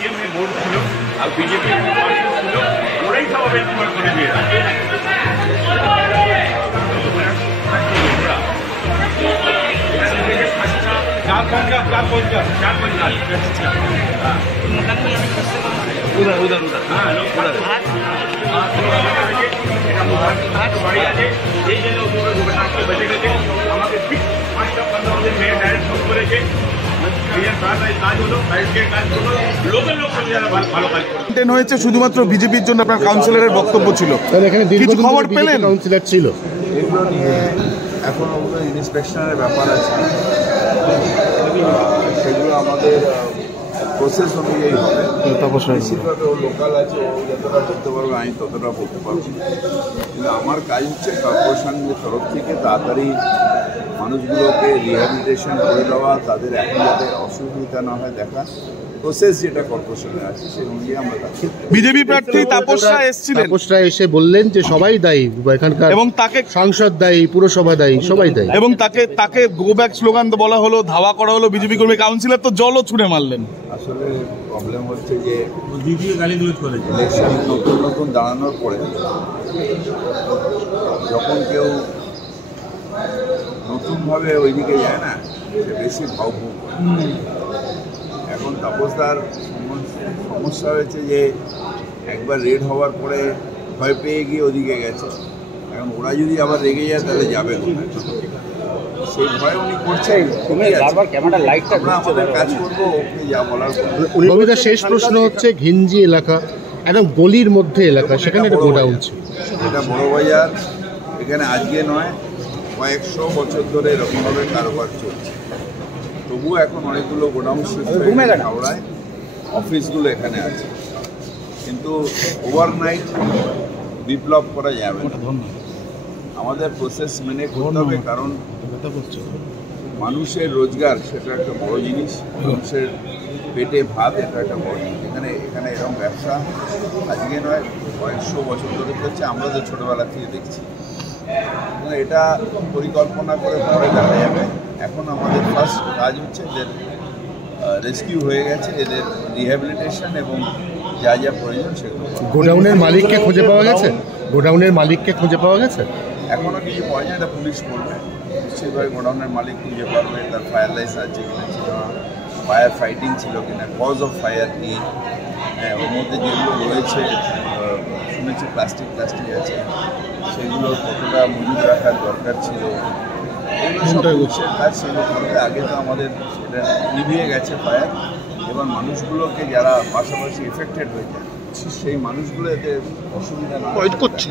CPM এর board ছিল আর BJP ছিল, ওরাই সব বেঞ্চমার্ক করে দিয়ে उधर उधर হয়েছে শুধুমাত্র বিজেপির জন্য আপনার কাউন্সিলরের বক্তব্য ছিল, কিছু খবর পেলেন? কাউন্সিলর ছিল, এগুলো নিয়ে এখন ইন্সপেকশনের ব্যাপার আছে, সেগুলো আমাদের প্রসেস অনুযায়ী হবে। বেশিরভাগ ও লোকাল আছে, ও যতটা বলতে পারবে আমি ততটা বলতে পারবো, কিন্তু আমার কাজ হচ্ছে কর্পোরেশনের তরফ থেকে তাড়াতাড়ি মানুষগুলোকে রিহ্যাবিলিটেশন করে দেওয়া, তাদের এখন যাতে অসুবিধা না হয় দেখা, প্রসেস যেটা কর্পোরেশনের আছে সেই অনুযায়ী আমরা রাখি। বিজেপি প্রার্থী তাপস রায় এসেছিলেন, তাপস রায় এসে বললেন যে সবাই দায়ী, এখানকার এবং তাকে সাংসদ দায়ী, পুরসভা দায়ী, সবাই দায়ী, এবং তাকে গো ব্যাক স্লোগান তো বলা হলো, ধাওয়া করা হলো বিজেপি কর্মী, কাউন্সিলর তো জলও ছুঁড়ে মারলেন। আসলে প্রবলেম হচ্ছে যে ইলেকশন নতুন নতুন দাঁড়ানোর পরে যখন কেউ নতুনভাবে ওইদিকে যায় না, সে বেশি ভাবুক। এখন তাপসদার সমস্যা হয়েছে যে একবার রেড হওয়ার পরে ভয় পেয়ে গিয়ে ওদিকে গেছে, এখন ওরা যদি আবার রেগে যায় তাহলে যাবে না, সেই ভয় উনি করছেন। আমরা আমাদের কাজ করবো, ওকে যা বলার। ববিতার শেষ প্রশ্ন হচ্ছে, ঘিঞ্জি এলাকা একদম গলির মধ্যে এলাকা, সেখানে একটা গোডাউন ছিল, এটা বড় বাজার, এখানে আজকে নয় কয়েকশো বছর ধরে এরকমভাবে কারোবার চলছে। তবুও এখন অনেকগুলো গোডাউন হাওড়ায়, অফিসগুলো এখানে আছে, কিন্তু ওভারনাইট বিপ্লব করা যাবে না। আমাদের প্রসেস মেনে করতে হবে, কারণ মানুষের রোজগার সেটা একটা বড় জিনিস, মানুষের পেটে ভাত এটা একটা বড় জিনিস। এখানে এরকম ব্যবসা আজকে নয় কয়েকশো বছর ধরে চলছে, আমরা তো ছোটোবেলা থেকে দেখছি। এটা পরিকল্পনা করে পরে দেখা যাবে। এখন আমাদের ফার্স্ট কাজ হচ্ছে এদের রেস্কিউ হয়ে গেছে, এদের রিহ্যাবিলিটেশন এবং যা যা প্রয়োজন সেগুলো। গোডাউনের মালিককে খুঁজে পাওয়া গেছে? গোডাউনের মালিককে খুঁজে পাওয়া গেছে? এখনও কিছু পাওয়া যায়, এটা পুলিশ করবে নিশ্চিতভাবে। গোডাউনের মালিক খুঁজে পারবে, তার ফায়ার লাইসেন্স আছে কিনা, ছিল না, ফায়ার ফাইটিং ছিল কিনা, কজ অফ ফায়ার কি, ওর মধ্যে যেগুলো রয়েছে শুনেছি প্লাস্টিক আছে, সেগুলো কতটা মজুদ রাখার দরকার ছিল, এগুলো সব পুলিশের কাজ, সেগুলো করতে। আগে তো আমাদের এটা নিভিয়ে গেছে ফায়ার, এবার মানুষগুলোকে যারা পাশাপাশি এফেক্টেড হয়ে যায় সেই মানুষগুলো এতে অসুবিধা না করছে।